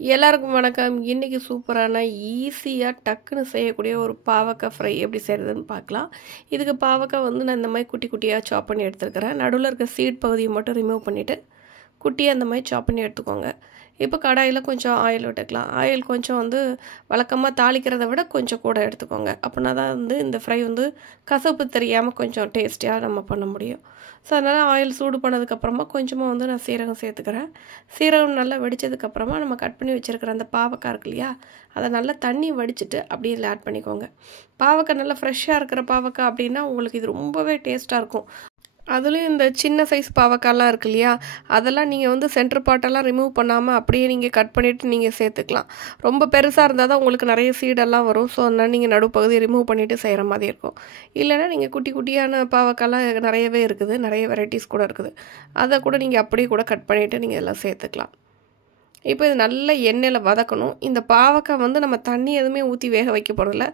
எல்லாருக்கும் வணக்கம். இன்னைக்கு சூப்பரான ஈஸியா டக்குன்னு செய்யக்கூடிய ஒரு பாவக்காய் ஃப்ரை எப்படி செய்கிறதுன்னு பார்க்கலாம். இதுக்கு பாவக்காய் வந்து நான் இந்த மாதிரி குட்டி குட்டியாக சாப் பண்ணி எடுத்துருக்கிறேன். நடுவில் இருக்க சீட் பகுதியை மட்டும் ரிமூவ் பண்ணிவிட்டு குட்டியாக அந்த மாதிரி சாப் பண்ணி எடுத்துக்கோங்க. இப்போ கடாயில் கொஞ்சம் ஆயில் விட்டுக்கலாம். ஆயில் கொஞ்சம் வந்து வழக்கமாக தாளிக்கிறத விட கொஞ்சம் கூட எடுத்துக்கோங்க. அப்படின்னா தான் வந்து இந்த ஃப்ரை வந்து கசப்பு தெரியாமல் கொஞ்சம் டேஸ்டியாக நம்ம பண்ண முடியும். ஸோ அதனால் ஆயில் சூடு பண்ணதுக்கப்புறமா கொஞ்சமாக வந்து நான் சீரகம் சேர்த்துக்கிறேன். சீரகம் நல்லா வெடித்ததுக்கப்புறமா நம்ம கட் பண்ணி வச்சுருக்கிற அந்த பாவக்காய் இருக்கு இல்லையா, அதை நல்லா தண்ணி வடிச்சிட்டு அப்படியே இதில் ஆட் பண்ணிக்கோங்க. பாவக்காய் நல்லா ஃப்ரெஷ்ஷாக இருக்கிற பாவக்காய் அப்படின்னா உங்களுக்கு இது ரொம்பவே டேஸ்ட்டாக இருக்கும். அதுலேயும் இந்த சின்ன சைஸ் பாவக்காய்லாம் இருக்கு இல்லையா, அதெல்லாம் நீங்கள் வந்து சென்டர் பார்ட்டெல்லாம் ரிமூவ் பண்ணாமல் அப்படியே நீங்கள் கட் பண்ணிவிட்டு நீங்கள் சேர்த்துக்கலாம். ரொம்ப பெருசாக இருந்தால் தான் உங்களுக்கு நிறைய சீடெல்லாம் வரும். ஸோ அதனால் நீங்கள் நடுப்பகுதியை ரிமூவ் பண்ணிவிட்டு செய்கிற மாதிரி இருக்கும். இல்லைன்னா நீங்கள் குட்டி குட்டியான பாவக்காய்லாம் நிறையவே இருக்குது, நிறைய வெரைட்டிஸ் கூட இருக்குது. அதை கூட நீங்கள் அப்படியே கூட கட் பண்ணிவிட்டு நீங்கள் எல்லாம் சேர்த்துக்கலாம். இப்போ இது நல்ல எண்ணெயில் வதக்கணும். இந்த பாவக்காய் வந்து நம்ம தண்ணி எதுவுமே ஊற்றி வேக வைக்க போகிறதில்ல.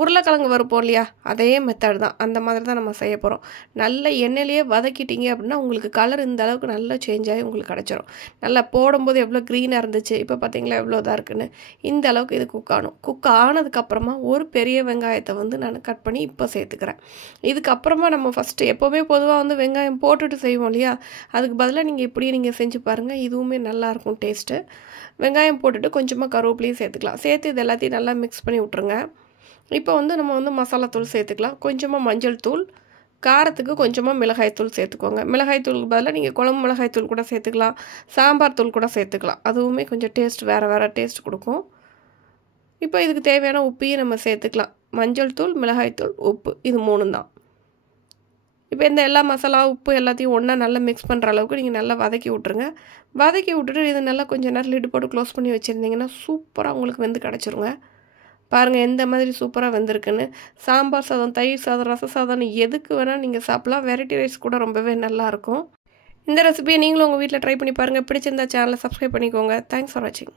உருளைக்கிழங்கு வறுப்போம் இல்லையா, அதே மெத்தட் தான். அந்த மாதிரி தான் நம்ம செய்ய போகிறோம். நல்ல எண்ணெயிலேயே வதக்கிட்டீங்க அப்படின்னா உங்களுக்கு கலர் இந்த அளவுக்கு நல்லா சேஞ்ச் ஆகி உங்களுக்கு கிடச்சிரும். நல்லா போடும்போது எவ்வளோ க்ரீனாக இருந்துச்சு, இப்போ பார்த்தீங்களா எவ்வளோ இதாக இருக்குன்னு. இந்த அளவுக்கு இது குக் ஆகணும். குக் ஆனதுக்கப்புறமா ஒரு பெரிய வெங்காயத்தை வந்து நான் கட் பண்ணி இப்போ சேர்த்துக்கிறேன். இதுக்கப்புறமா நம்ம ஃபஸ்ட்டு எப்போவுமே பொதுவாக வந்து வெங்காயம் போட்டுட்டு செய்வோம் இல்லையா, அதுக்கு பதிலாக நீங்கள் இப்படியே நீங்கள் செஞ்சு பாருங்கள். இதுவுமே நல்லாயிருக்கும் டேஸ்ட்டு. வெங்காயம் போட்டுட்டு கொஞ்சமாக கருவேப்பிலையும் சேர்த்துக்கலாம். சேர்த்து இது எல்லாத்தையும் நல்லா மிக்ஸ் பண்ணி விட்ருங்க. இப்போ வந்து நம்ம வந்து மசாலாத்தூள் சேர்த்துக்கலாம். கொஞ்சமாக மஞ்சள் தூள், காரத்துக்கு கொஞ்சமாக மிளகாய்த்தூள் சேர்த்துக்கோங்க. மிளகாய்த்தூளுக்கு பதிலாக நீங்கள் குழம்பு மிளகாய்த்தூள் கூட சேர்த்துக்கலாம், சாம்பார் தூள் கூட சேர்த்துக்கலாம். அதுவுமே கொஞ்சம் டேஸ்ட் வேறு டேஸ்ட் கொடுக்கும். இப்போ இதுக்கு தேவையான உப்பையும் நம்ம சேர்த்துக்கலாம். மஞ்சள் தூள், மிளகாய்த்தூள், உப்பு, இது 3 தான். இப்போ இந்த எல்லா மசாலா உப்பு எல்லாத்தையும் ஒன்றா நல்லா மிக்ஸ் பண்ணுற அளவுக்கு நீங்கள் நல்லா வதக்கி விட்ருங்க. வதக்கி விட்டுட்டு இது நல்லா கொஞ்சம் நேரம் லிட்டு போட்டு க்ளோஸ் பண்ணி வச்சுருந்தீங்கன்னா சூப்பராக உங்களுக்கு வெந்து கிடச்சிருங்க. பாருங்கள் எந்த மாதிரி சூப்பராக வெந்திருக்குன்னு. சாம்பார் சாதம், தயிர் சாதம், ரச சாதம்னு எதுக்கு வேணால் நீங்கள் சாப்பிட்லாம். வெரைட்டி ரைஸ் கூட ரொம்பவே நல்லாயிருக்கும். இந்த ரெசிபியை நீங்களும் உங்கள் வீட்டில் ட்ரை பண்ணி பாருங்கள். பிடிச்சிருந்தா சேனலை சப்ஸ்கிரைப் பண்ணிக்கோங்க. தேங்க்ஸ் ஃபார் வாட்சிங்.